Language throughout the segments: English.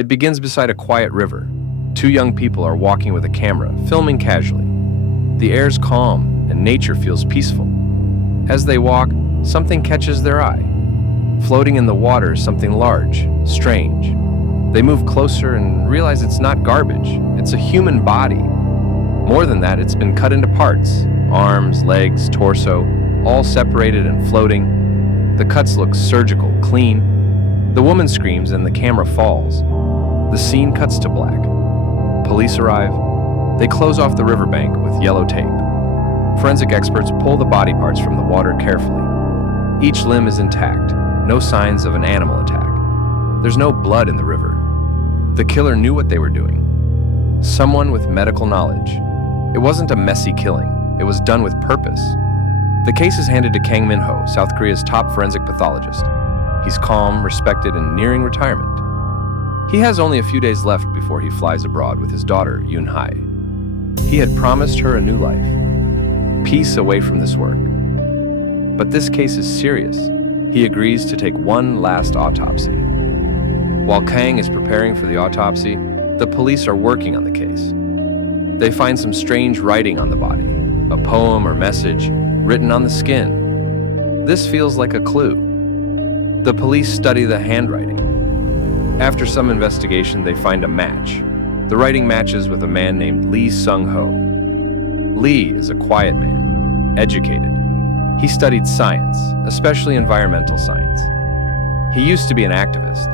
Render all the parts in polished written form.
It begins beside a quiet river. Two young people are walking with a camera, filming casually. The air's calm and nature feels peaceful. As they walk, something catches their eye. Floating in the water is something large, strange. They move closer and realize it's not garbage. It's a human body. More than that, it's been cut into parts. Arms, legs, torso, all separated and floating. The cuts look surgical, clean. The woman screams and the camera falls. The scene cuts to black. Police arrive. They close off the riverbank with yellow tape. Forensic experts pull the body parts from the water carefully. Each limb is intact, no signs of an animal attack. There's no blood in the river. The killer knew what they were doing. Someone with medical knowledge. It wasn't a messy killing. It was done with purpose. The case is handed to Kang Min-ho, South Korea's top forensic pathologist. He's calm, respected, and nearing retirement. He has only a few days left before he flies abroad with his daughter, Yoon-hae. He had promised her a new life, peace away from this work. But this case is serious. He agrees to take one last autopsy. While Kang is preparing for the autopsy, the police are working on the case. They find some strange writing on the body, a poem or message written on the skin. This feels like a clue. The police study the handwriting. After some investigation, they find a match. The writing matches with a man named Lee Sung-ho. Lee is a quiet man, educated. He studied science, especially environmental science. He used to be an activist.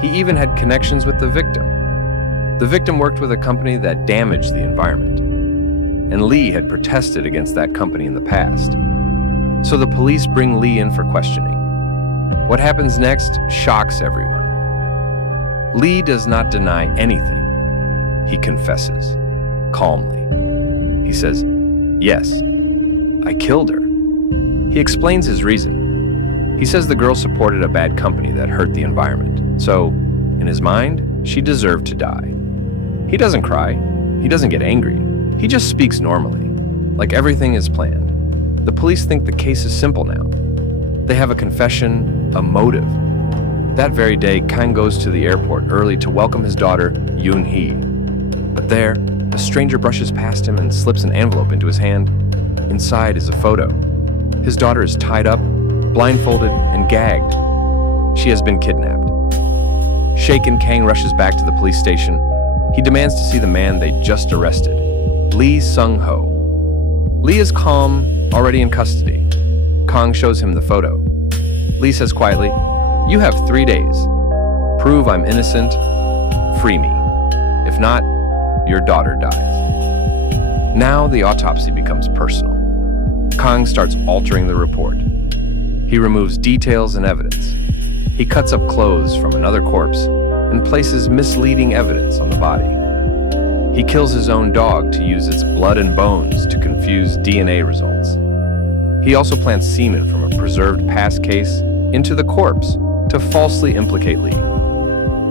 He even had connections with the victim. The victim worked with a company that damaged the environment, and Lee had protested against that company in the past. So the police bring Lee in for questioning. What happens next shocks everyone. Lee does not deny anything. He confesses, calmly. He says, "Yes, I killed her." He explains his reason. He says the girl supported a bad company that hurt the environment, so, in his mind, she deserved to die. He doesn't cry. He doesn't get angry. He just speaks normally, like everything is planned. The police think the case is simple now. They have a confession, a motive. That very day, Kang goes to the airport early to welcome his daughter, Yoon-hee. But there, a stranger brushes past him and slips an envelope into his hand. Inside is a photo. His daughter is tied up, blindfolded, and gagged. She has been kidnapped. Shaken, Kang rushes back to the police station. He demands to see the man they just arrested, Lee Sung-ho. Lee is calm, already in custody. Kang shows him the photo. Lee says quietly, "You have 3 days. Prove I'm innocent, free me. If not, your daughter dies." Now the autopsy becomes personal. Kang starts altering the report. He removes details and evidence. He cuts up clothes from another corpse and places misleading evidence on the body. He kills his own dog to use its blood and bones to confuse DNA results. He also plants semen from a preserved past case into the corpse to falsely implicate Lee.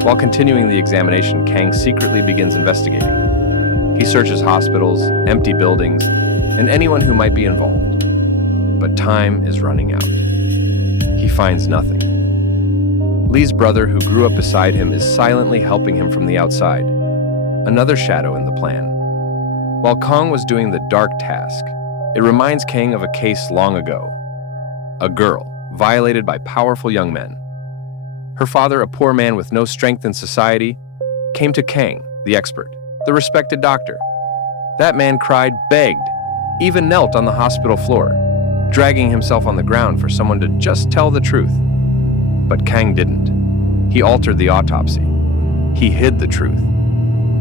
While continuing the examination, Kang secretly begins investigating. He searches hospitals, empty buildings, and anyone who might be involved. But time is running out. He finds nothing. Lee's brother, who grew up beside him, is silently helping him from the outside. Another shadow in the plan. While Kang was doing the dark task, it reminds Kang of a case long ago. A girl, violated by powerful young men. Her father, a poor man with no strength in society, came to Kang, the expert, the respected doctor. That man cried, begged, even knelt on the hospital floor, dragging himself on the ground for someone to just tell the truth. But Kang didn't. He altered the autopsy. He hid the truth.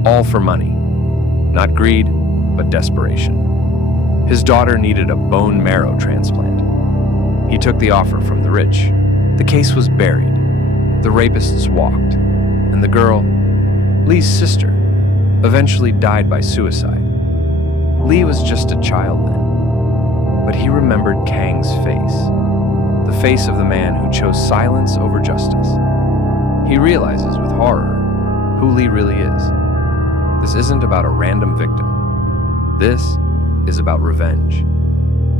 All for money. Not greed, but desperation. His daughter needed a bone marrow transplant. He took the offer from the rich. The case was buried. The rapists walked. And the girl, Lee's sister, eventually died by suicide. Lee was just a child then. But he remembered Kang's face. The face of the man who chose silence over justice. He realizes with horror who Lee really is. This isn't about a random victim. This is about revenge.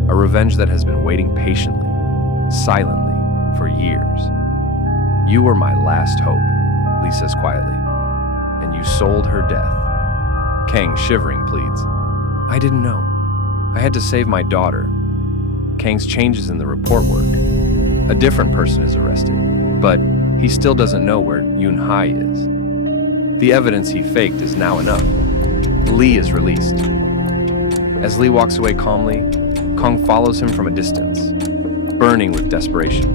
A revenge that has been waiting patiently, silently, for years. "You were my last hope," Lee says quietly. sold her death. Kang, shivering, pleads, "I didn't know. I had to save my daughter." Kang's changes in the report work. A different person is arrested, but he still doesn't know where Yoon Hai is. The evidence he faked is now enough. Lee is released. As Lee walks away calmly, Kang follows him from a distance, burning with desperation.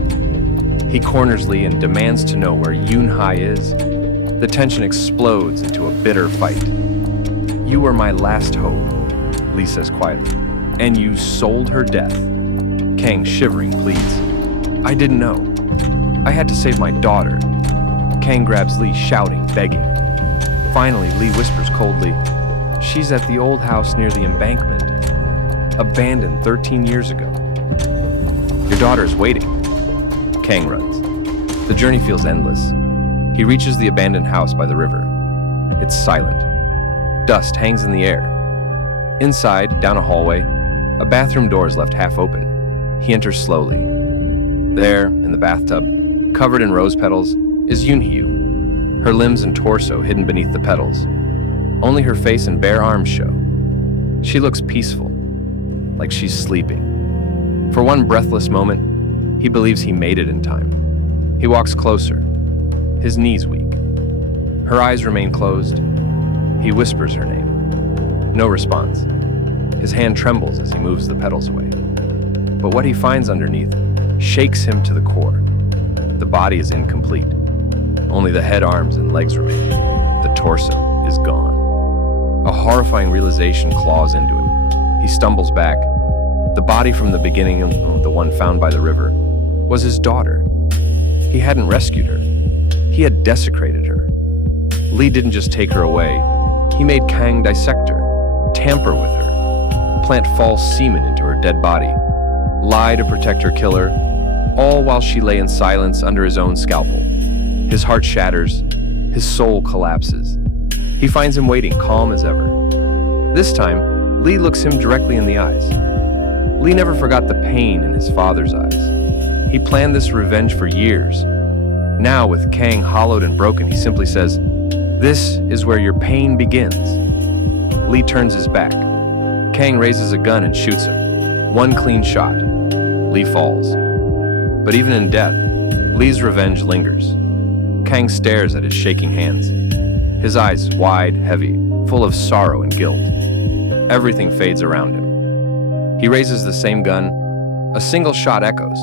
He corners Lee and demands to know where Yoon Hai is. The tension explodes into a bitter fight. "You were my last hope," Lee says quietly, "and you sold her death." Kang, shivering, pleads, "I didn't know. I had to save my daughter." Kang grabs Lee, shouting, begging. Finally, Lee whispers coldly, "She's at the old house near the embankment, abandoned 13 years ago. Your daughter is waiting." Kang runs. The journey feels endless. He reaches the abandoned house by the river. It's silent. Dust hangs in the air. Inside, down a hallway, a bathroom door is left half open. He enters slowly. There, in the bathtub, covered in rose petals, is Yoon-hyu, her limbs and torso hidden beneath the petals. Only her face and bare arms show. She looks peaceful, like she's sleeping. For one breathless moment, he believes he made it in time. He walks closer, his knees weak. Her eyes remain closed. He whispers her name. No response. His hand trembles as he moves the petals away. But what he finds underneath shakes him to the core. The body is incomplete. Only the head, arms, and legs remain. The torso is gone. A horrifying realization claws into him. He stumbles back. The body from the beginning, the one found by the river, was his daughter. He hadn't rescued her. He had desecrated her. Lee didn't just take her away. He made Kang dissect her, tamper with her, plant false semen into her dead body, lie to protect her killer, all while she lay in silence under his own scalpel. His heart shatters. His soul collapses. He finds him waiting, calm as ever. This time, Lee looks him directly in the eyes. Lee never forgot the pain in his father's eyes. He planned this revenge for years. Now, with Kang hollowed and broken, he simply says, "This is where your pain begins." Lee turns his back. Kang raises a gun and shoots him. One clean shot. Lee falls. But even in death, Lee's revenge lingers. Kang stares at his shaking hands. His eyes wide, heavy, full of sorrow and guilt. Everything fades around him. He raises the same gun. A single shot echoes.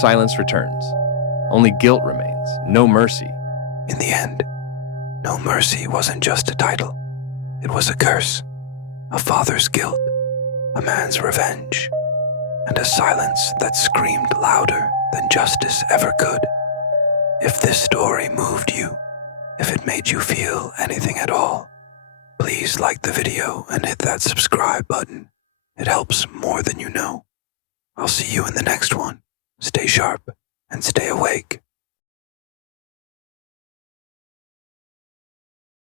Silence returns. Only guilt remains, no mercy. In the end, no mercy wasn't just a title. It was a curse, a father's guilt, a man's revenge, and a silence that screamed louder than justice ever could. If this story moved you, if it made you feel anything at all, please like the video and hit that subscribe button. It helps more than you know. I'll see you in the next one. Stay sharp and stay awake.